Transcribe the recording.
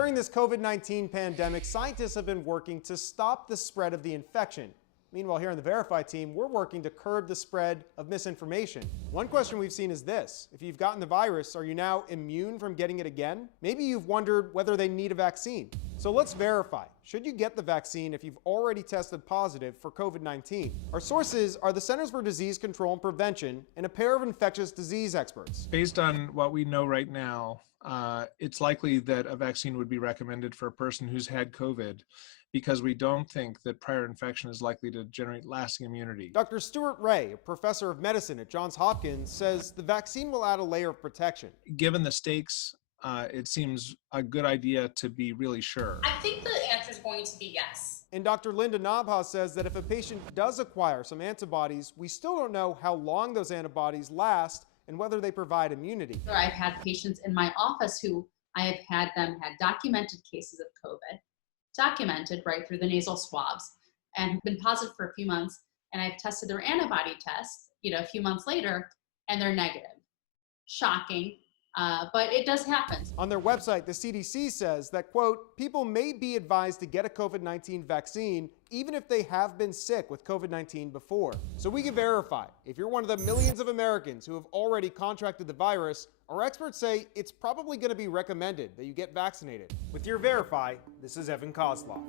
During this COVID-19 pandemic, scientists have been working to stop the spread of the infection. Meanwhile, here on the Verify team, we're working to curb the spread of misinformation. One question we've seen is this: if you've gotten the virus, are you now immune from getting it again? Maybe you've wondered whether they need a vaccine. So let's verify. Should you get the vaccine if you've already tested positive for COVID-19? Our sources are the Centers for Disease Control and Prevention and a pair of infectious disease experts. Based on what we know right now, it's likely that a vaccine would be recommended for a person who's had COVID, because we don't think that prior infection is likely to generate lasting immunity. Dr. Stuart Ray, a professor of medicine at Johns Hopkins, says the vaccine will add a layer of protection. Given the stakes, it seems a good idea to be really sure. I think the answer is going to be yes. And Dr. Linda Nabha says that if a patient does acquire some antibodies, we still don't know how long those antibodies last and whether they provide immunity. I've had patients in my office who I have had them had documented cases of COVID, documented right through the nasal swabs, and been positive for a few months, and I've tested their antibody tests, a few months later, and they're negative. Shocking, but it does happen. On their website, the CDC says that, quote, people may be advised to get a COVID-19 vaccine even if they have been sick with COVID-19 before. So we can verify. If you're one of the millions of Americans who have already contracted the virus, our experts say it's probably going to be recommended that you get vaccinated. With your Verify, this is Evan Kozlov.